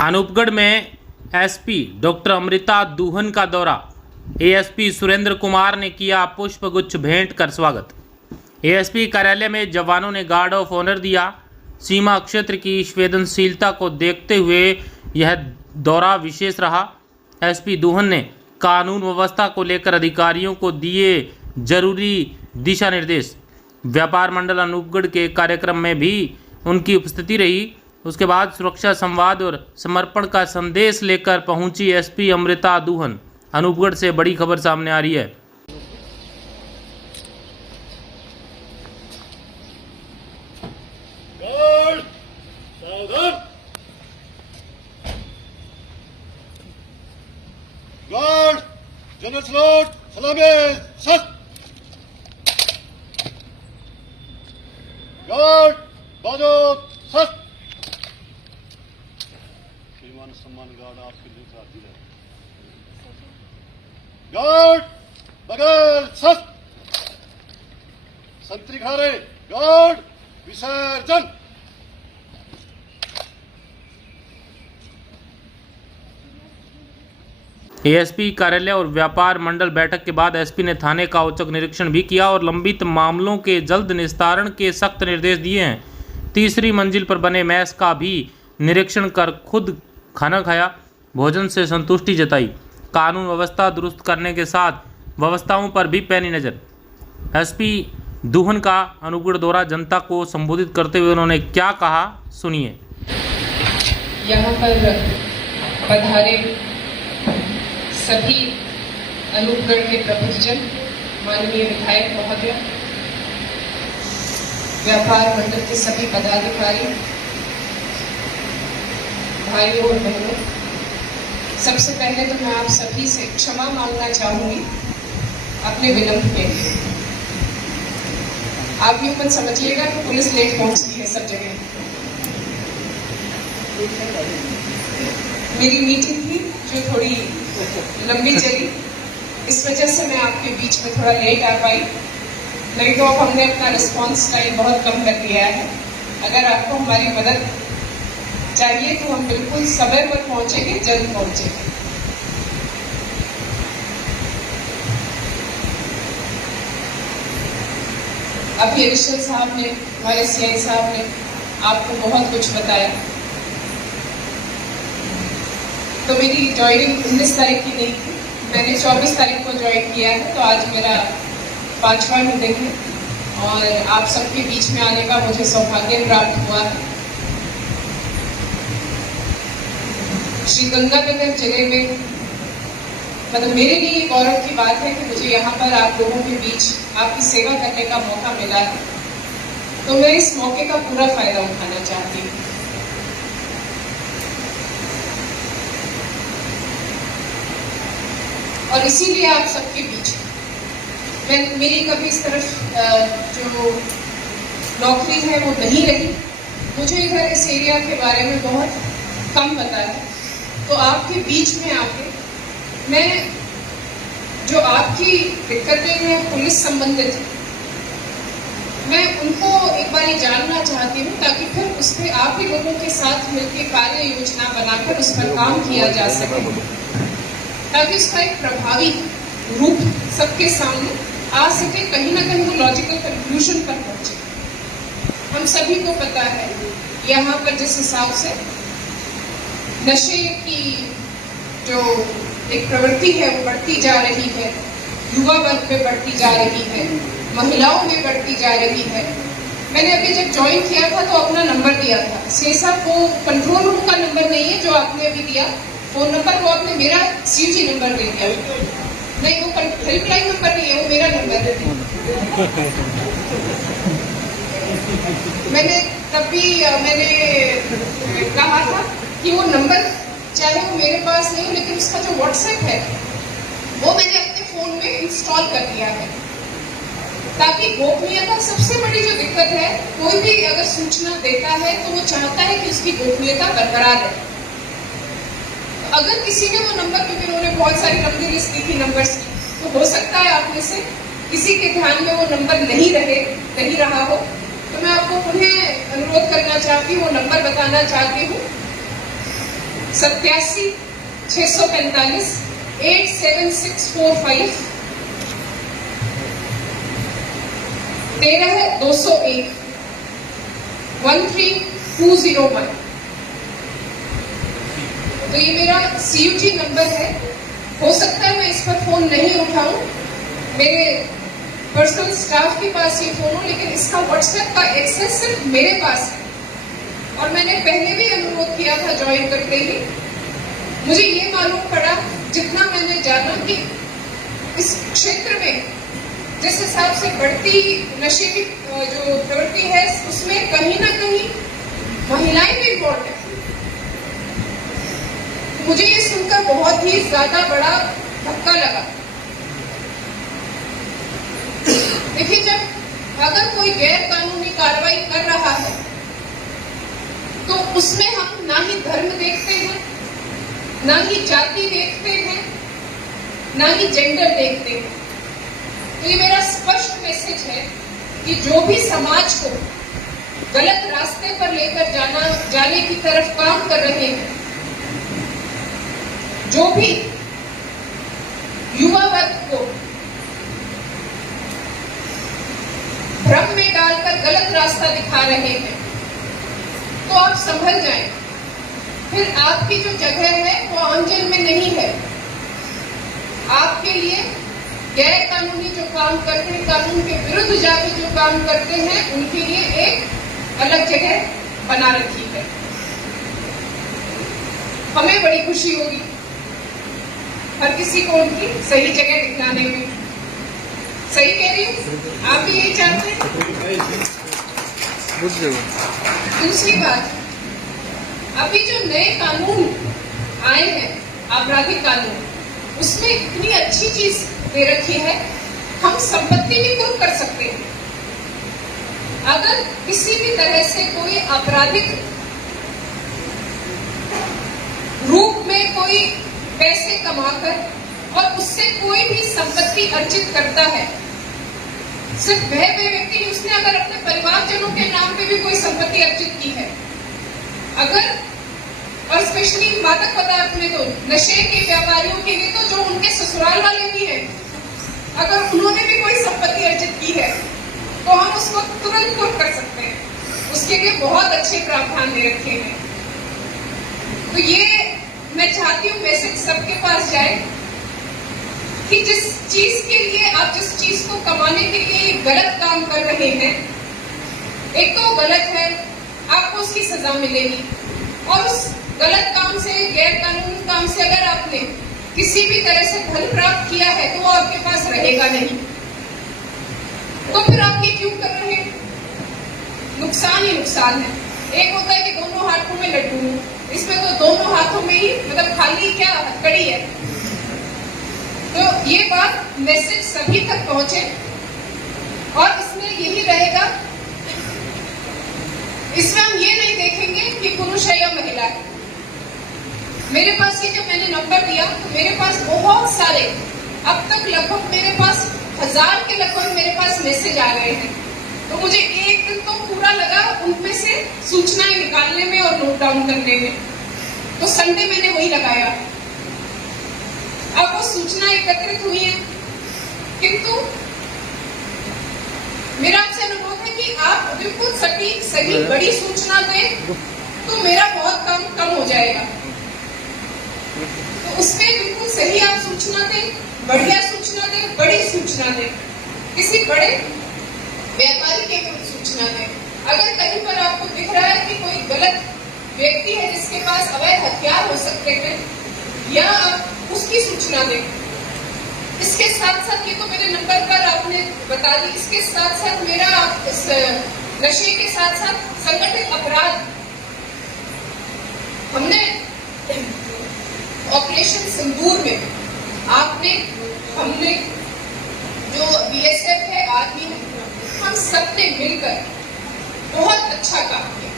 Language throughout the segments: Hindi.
अनूपगढ़ में एसपी डॉक्टर अमृता दूहन का दौरा। एएसपी सुरेंद्र कुमार ने किया पुष्पगुच्छ भेंट कर स्वागत। एएसपी कार्यालय में जवानों ने गार्ड ऑफ ऑनर दिया। सीमा क्षेत्र की संवेदनशीलता को देखते हुए यह दौरा विशेष रहा। एसपी दूहन ने कानून व्यवस्था को लेकर अधिकारियों को दिए जरूरी दिशा निर्देश। व्यापार मंडल अनूपगढ़ के कार्यक्रम में भी उनकी उपस्थिति रही। उसके बाद सुरक्षा संवाद और समर्पण का संदेश लेकर पहुंची एसपी अमृता दूहन। अनूपगढ़ से बड़ी खबर सामने आ रही है। गार्ड जनरल स्लॉट सलामी सत गार्ड बाजू सत। श्रीमान सम्मान गार्ड आपके लिए हाजिर है। गार्ड बगैर सत संतरी खारे गार्ड विसर्जन। एएसपी कार्यालय और व्यापार मंडल बैठक के बाद एसपी ने थाने का औचक निरीक्षण भी किया और लंबित मामलों के जल्द निस्तारण के सख्त निर्देश दिए हैं। तीसरी मंजिल पर बने मैस का भी निरीक्षण कर खुद खाना खाया, भोजन से संतुष्टि जताई। कानून व्यवस्था दुरुस्त करने के साथ व्यवस्थाओं पर भी पैनी नजर। एसपी दूहन का अनूपगढ़ दौरा जनता को संबोधित करते हुए उन्होंने क्या कहा, सुनिए। यहाँ पर पधारे सभी अनूपगढ़ के प्रबुद्धजन, माननीय विधायक महोदय, व्यापार मंडल के सभी पदाधिकारी, भाइयों और बहनों, सबसे पहले तो मैं आप सभी से क्षमा मांगना चाहूंगी अपने विलंब के लिए। आप यूं मत समझिएगा कि पुलिस लेट पहुंचती है सब जगह। मेरी मीटिंग थी जो थोड़ी लंबी चली, इस वजह से मैं आपके बीच में थोड़ा लेट आ पाई। नहीं तो अब हमने अपना रिस्पांस टाइम बहुत कम कर दिया है। अगर आपको हमारी मदद चाहिए तो हम बिल्कुल समय पर पहुंचेंगे, जल्द पहुंचेंगे। अभी एडिशनल साहब ने, हमारे सीआई साहब ने आपको बहुत कुछ बताया। तो मेरी ज्वाइनिंग 19 तारीख की नहीं थी, मैंने 24 तारीख को ज्वाइन किया है। तो आज मेरा 5वां मीटिंग है और आप सबके बीच में आने का मुझे सौभाग्य प्राप्त हुआ है। श्रीगंगानगर जिले में मतलब मेरे लिए गौरव की बात है कि मुझे यहाँ पर आप लोगों के बीच आपकी सेवा करने का मौका मिला है। तो मैं इस मौके का पूरा फायदा उठाना चाहती हूँ। और इसीलिए आप सबके बीच मेरी कभी इस तरफ जो नौकरी है वो नहीं रही। मुझे इधर इस एरिया के बारे में बहुत कम पता है। तो आपके बीच में आके मैं जो आपकी दिक्कतें हैं पुलिस संबंधित, मैं उनको एक बार जानना चाहती हूँ, ताकि फिर उस पर आप ही लोगों के साथ मिलकर कार्य योजना बनाकर उस पर काम किया जा सके, ताकि उसका एक प्रभावी रूप सबके सामने आ सके, कहीं ना कहीं वो लॉजिकल कंक्लूजन पर पहुंचे। हम सभी को पता है यहाँ पर जिस हिसाब से नशे की जो एक प्रवृत्ति है वो बढ़ती जा रही है, युवा वर्ग में बढ़ती जा रही है, महिलाओं में बढ़ती जा रही है। मैंने अभी जब ज्वाइन किया था तो अपना नंबर दिया था, साहब वो कंट्रोल रूम का नंबर नहीं है जो आपने अभी दिया फोन नंबर, वो आपने मेरा सीजी नंबर दे दिया। नहीं, वो हेल्पलाइन नंबर नहीं है, वो मेरा नंबर है। मैंने तभी कहा था कि वो नंबर चाहे वो मेरे पास नहीं, लेकिन उसका जो व्हाट्सएप है वो मैंने अपने फोन में इंस्टॉल कर दिया है, ताकि गोपनीयता सबसे बड़ी जो दिक्कत है, कोई भी अगर सूचना देता है तो वो चाहता है कि उसकी गोपनीयता बरकरार रहे। अगर किसी ने वो नंबर, क्योंकि उन्होंने बहुत सारी लंबी लिस्ट दी थी नंबर्स की, तो हो सकता है आप में से किसी के ध्यान में वो नंबर नहीं रहा हो, तो मैं आपको पुनः अनुरोध करना चाहती हूँ, वो नंबर बताना चाहती हूँ 87-645 87645 13-201 13201। तो ये मेरा CUG नंबर है। हो सकता है मैं इस पर फोन नहीं उठाऊं, मेरे पर्सनल स्टाफ के पास ये फोन हो, लेकिन इसका व्हाट्सएप का एक्सेस सिर्फ मेरे पास है। और मैंने पहले भी अनुरोध किया था ज्वाइन करते ही। मुझे ये मालूम पड़ा, जितना मैंने जाना, कि इस क्षेत्र में जिस हिसाब से बढ़ती नशे की जो प्रवृत्ति है, उसमें कहीं ना कहीं महिलाएं भी इन्वॉल्व है। मुझे ये सुनकर बहुत ही ज्यादा बड़ा धक्का लगा। देखिए, जब अगर कोई गैर कानूनी कार्रवाई कर रहा है तो उसमें हम ना ही धर्म देखते हैं, ना ही जाति देखते हैं, ना ही जेंडर देखते हैं। तो ये मेरा स्पष्ट मैसेज है कि जो भी समाज को गलत रास्ते पर लेकर जाने की तरफ काम कर रहे हैं, जो भी युवा वर्ग को भ्रम में डालकर गलत रास्ता दिखा रहे हैं, तो आप संभल जाएं। फिर आपकी जो जगह है वो आमजन में नहीं है। आपके लिए गैर कानूनी जो काम करते हैं, कानून के विरुद्ध जाके जो काम करते हैं, उनके लिए एक अलग जगह बना रखी है। हमें बड़ी खुशी होगी हर किसी को उनकी सही जगह दिखाने में। सही कह रही हूँ? आप भी यही चाहते हैं? दूसरी बात, अभी जो नए कानून आए हैं, आपराधिक कानून, उसमें इतनी अच्छी चीज दे रखी है, हम संपत्ति भी कुर्क कर सकते हैं। अगर किसी भी तरह से कोई आपराधिक रूप में कोई पैसे कमाकर और उससे कोई भी संपत्ति अर्जित करता है, सिर्फ वह व्यक्ति, उसने अगर अपने परिवारजनों के नाम पे भी कोई संपत्ति अर्जित की है, अगर, और स्पेशली मादक पदार्थ में तो नशे के व्यापारियों के लिए तो जो उनके ससुराल वाले भी हैं, अगर उन्होंने भी कोई संपत्ति अर्जित की है तो हम उसको तुरंत कुर्क कर सकते हैं। उसके लिए बहुत अच्छे प्रावधान दे रखे हैं। तो ये मैं चाहती हूँ मैसेज सबके पास जाए कि जिस चीज के लिए आप, जिस चीज को कमाने के लिए गलत काम कर रहे हैं, एक तो गलत है, आपको उसकी सजा मिलेगी, और उस गलत काम से, गैर कानूनी काम से अगर आपने किसी भी तरह से धन प्राप्त किया है तो वो आपके पास रहेगा नहीं। तो फिर आप ये क्यों कर रहे हैं? नुकसान ही नुकसान है। एक होता है कि दोनों हाथों में लड्डू, इसमें तो दोनों हाथों में ही, मतलब खाली क्या हथकड़ी है। तो ये बात मैसेज सभी तक पहुंचे, और इसमें यही रहेगा, इसमें हम ये नहीं देखेंगे कि पुरुष है या महिला है। मेरे पास ये जब मैंने नंबर दिया तो मेरे पास बहुत सारे, अब तक लगभग मेरे पास 1000 के लगभग मेरे पास मैसेज आ गए हैं। तो मुझे एक दिन तो पूरा लगा उनमें से सूचनाएं निकालने में और नोट डाउन करने में। तो संडे मैंने वही लगाया। अब वो सूचना एकत्रित हुई है, किंतु मेरा आपसे अनुरोध है कि आप बिल्कुल सटीक, सही, बड़ी सूचना दें, तो मेरा बहुत काम कम हो जाएगा। तो उसमें बिल्कुल सही आप सूचना दें, बढ़िया सूचना दें, बड़ी सूचना दें, किसी बड़े व्यापारी के विरुद्ध सूचना दें। अगर कहीं पर आपको दिख रहा है कि कोई गलत व्यक्ति है जिसके पास अवैध हथियार हो सकते हैं, या आप उसकी सूचना दें। इसके साथ साथ, ये तो मेरे नंबर पर आपने बता दी, इसके साथ साथ मेरा इस नशे के साथ साथ संगठित अपराध, हमने ऑपरेशन सिंदूर में हमने जो BSF है, आर्मी है, हम सबने मिलकर बहुत अच्छा काम किया,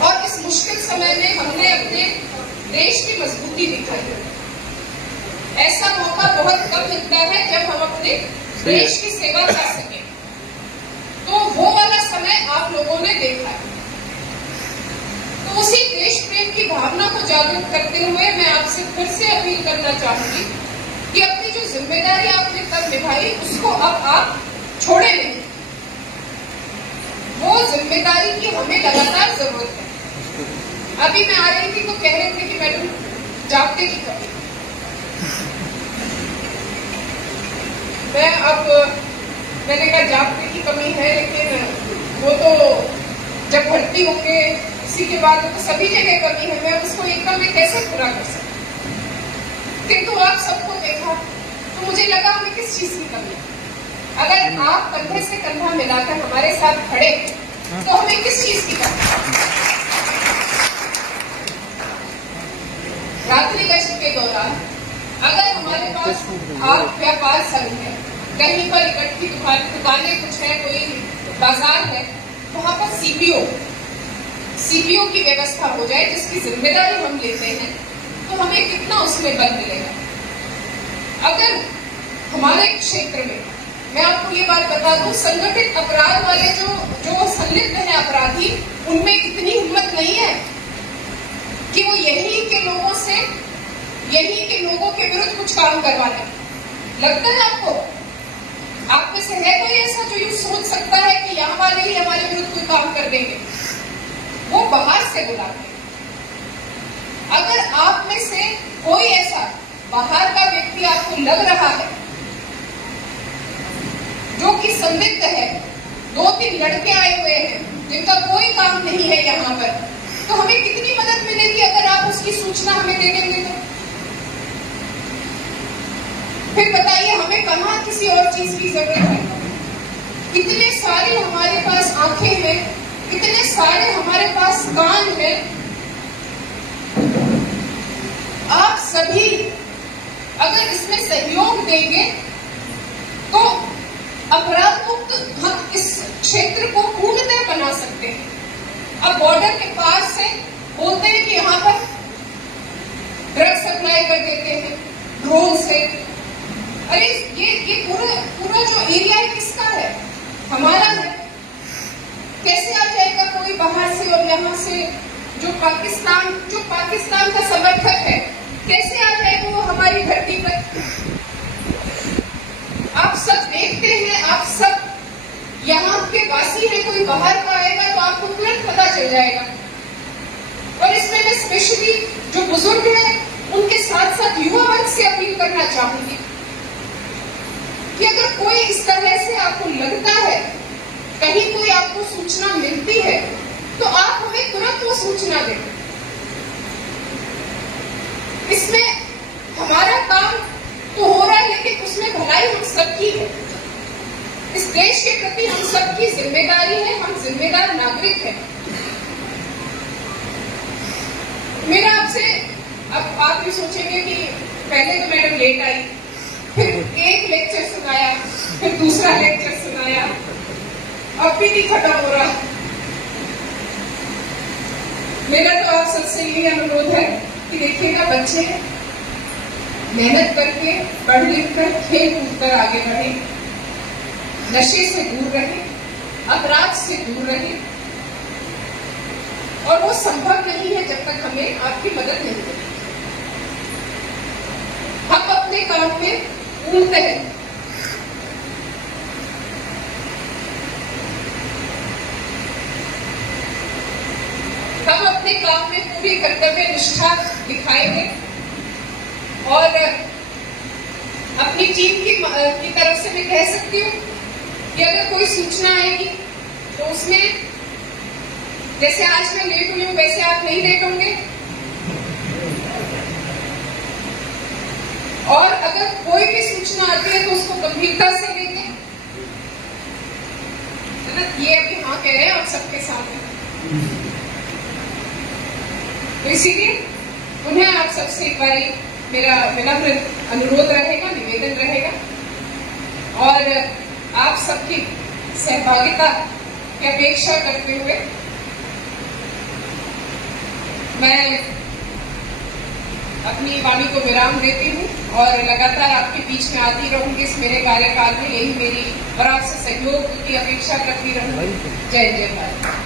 और इस मुश्किल समय में हमने अपने देश की मजबूती दिखाई। ऐसा मौका बहुत कम मिलता है जब हम अपने देश की सेवा कर सकें। तो वो वाला समय आप लोगों ने देखा है। तो उसी प्रेम की भावना को जागरूक करते हुए मैं आपसे फिर से अपील करना चाहूंगी कि अपनी जो जिम्मेदारी आपने तब निभाई उसको अब आप छोड़े नहीं। वो जिम्मेदारी की हमें लगातार जरूरत है। अभी मैं आ रही थी तो कह रहे थे कि मैडम जागते की कमी। मैंने कहा जागते की कमी है, लेकिन वो तो जब भर्ती होंगे इसी के बाद तो सभी जगह कमी है, मैं उसको एकदम में कैसे पूरा कर सकती। किंतु आप सबको देखा तो मुझे लगा हमें किस चीज की कमी है। अगर आप कंधे से कंधा मिलाकर हमारे साथ खड़े तो हमें किस चीज की कमी है। रात्रि गश्त के दौरान अगर हमारे पास आप व्यापार संघ है, कहीं पर इकट्ठी दुकानें कुछ है, कोई बाजार है, वहां पर सीपीओ की व्यवस्था हो जाए जिसकी जिम्मेदारी हम लेते हैं, तो हमें कितना उसमें बल मिलेगा। अगर हमारे क्षेत्र में, मैं आपको ये बात बता दूं, संगठित अपराध वाले जो संलिप्त हैं अपराधी, उनमें इतनी हिम्मत नहीं है कि वो यही के लोगों के विरुद्ध कुछ काम करवा दें। लगता है आपको? आप में से है कोई ऐसा जो यूं सोच सकता है कि यहाँ वाले ही हमारे विरुद्ध कोई काम कर देंगे? वो बाहर से बुलाते हैं। अगर आप में से कोई ऐसा बाहर का व्यक्ति आपको लग रहा है जो कि संदिग्ध है, 2-3 लड़के आए हुए हैं जिनका कोई काम नहीं है यहाँ पर, तो हमें कितनी मदद मिलेगी अगर आप उसकी सूचना हमें दे देंगे तो? फिर बताइए हमें कहाँ किसी और चीज की जरूरत है। इतने सारे हमारे पास आंखें हैं, इतने सारे हमारे पास कान हैं। आप सभी अगर इसमें सहयोग देंगे तो अपराध मुक्त हम इस क्षेत्र को पूर्णतः बना सकते हैं। अब बॉर्डर के पार से बोलते हैं कि यहाँ पर ड्रग सप्लाई कर देते हैं ड्रोन से। अरे ये पूरा जो एरिया है किसका है? हमारा है। कैसे आ जाएगा कोई बाहर से और यहाँ से जो पाकिस्तान का समर्थक है, कैसे आ जाएगा वो हमारी धरती पर? आप सब देखते हैं, आप सब यहाँ के वासी हैं, कोई बाहर का आएगा तो आपको तुरंत पता चल जाएगा। और इसमें मैं स्पेशली जो बुजुर्ग हैं उनके साथ साथ युवा वर्ग से अपील करना चाहूंगी कि अगर कोई इस तरह से आपको लगता है, कहीं कोई आपको सूचना मिलती है, तो आप हमें तुरंत वो सूचना दें। इसमें हमारा काम तो हो रहा है, लेकिन उसमें भलाई हम सबकी है। इस देश के प्रति हम सबकी जिम्मेदारी है, हम जिम्मेदार नागरिक हैं। मेरा आपसे, अब आप भी सोचेंगे कि पहले तो मैडम लेट आई, फिर एक लेक्चर सुनाया, फिर दूसरा लेक्चर सुनाया, अब भी नहीं खत्म हो रहा। मेरा तो आप सबसे यही अनुरोध है कि देखिएगा, बच्चे मेहनत करके पढ़ लिख कर खेल कूद कर आगे बढ़े, नशे से दूर रहे, अपराध से दूर रहे, और वो संभव नहीं है जब तक हमें आपकी मदद नहीं मिलेगी। हम अपने काम में पूर्णतः हम अपने काम में पूरी कर्तव्य निष्ठा दिखाएंगे और अपनी टीम की तरफ से मैं कह सकती हूँ कि अगर कोई सूचना आएगी तो उसमें, जैसे आज मैं लेट हुई हूँ वैसे आप नहीं लेट होंगे, और अगर कोई भी सूचना आती है तो उसको गंभीरता से लेंगे। ये अभी हाँ कह रहे हैं आप सबके सामने, तो इसीलिए उन्हें आप सबसे एक बार मेरा विनम्र अनुरोध रहेगा, निवेदन रहेगा, और आप सबकी सहभागिता की अपेक्षा करते हुए मैं अपनी वाणी को विराम देती हूँ और लगातार आपके बीच में आती रहूंगी इस मेरे कार्यकाल में। यही मेरी और आपसे सहयोग की अपेक्षा करती रहूंगी। जय जय भारत।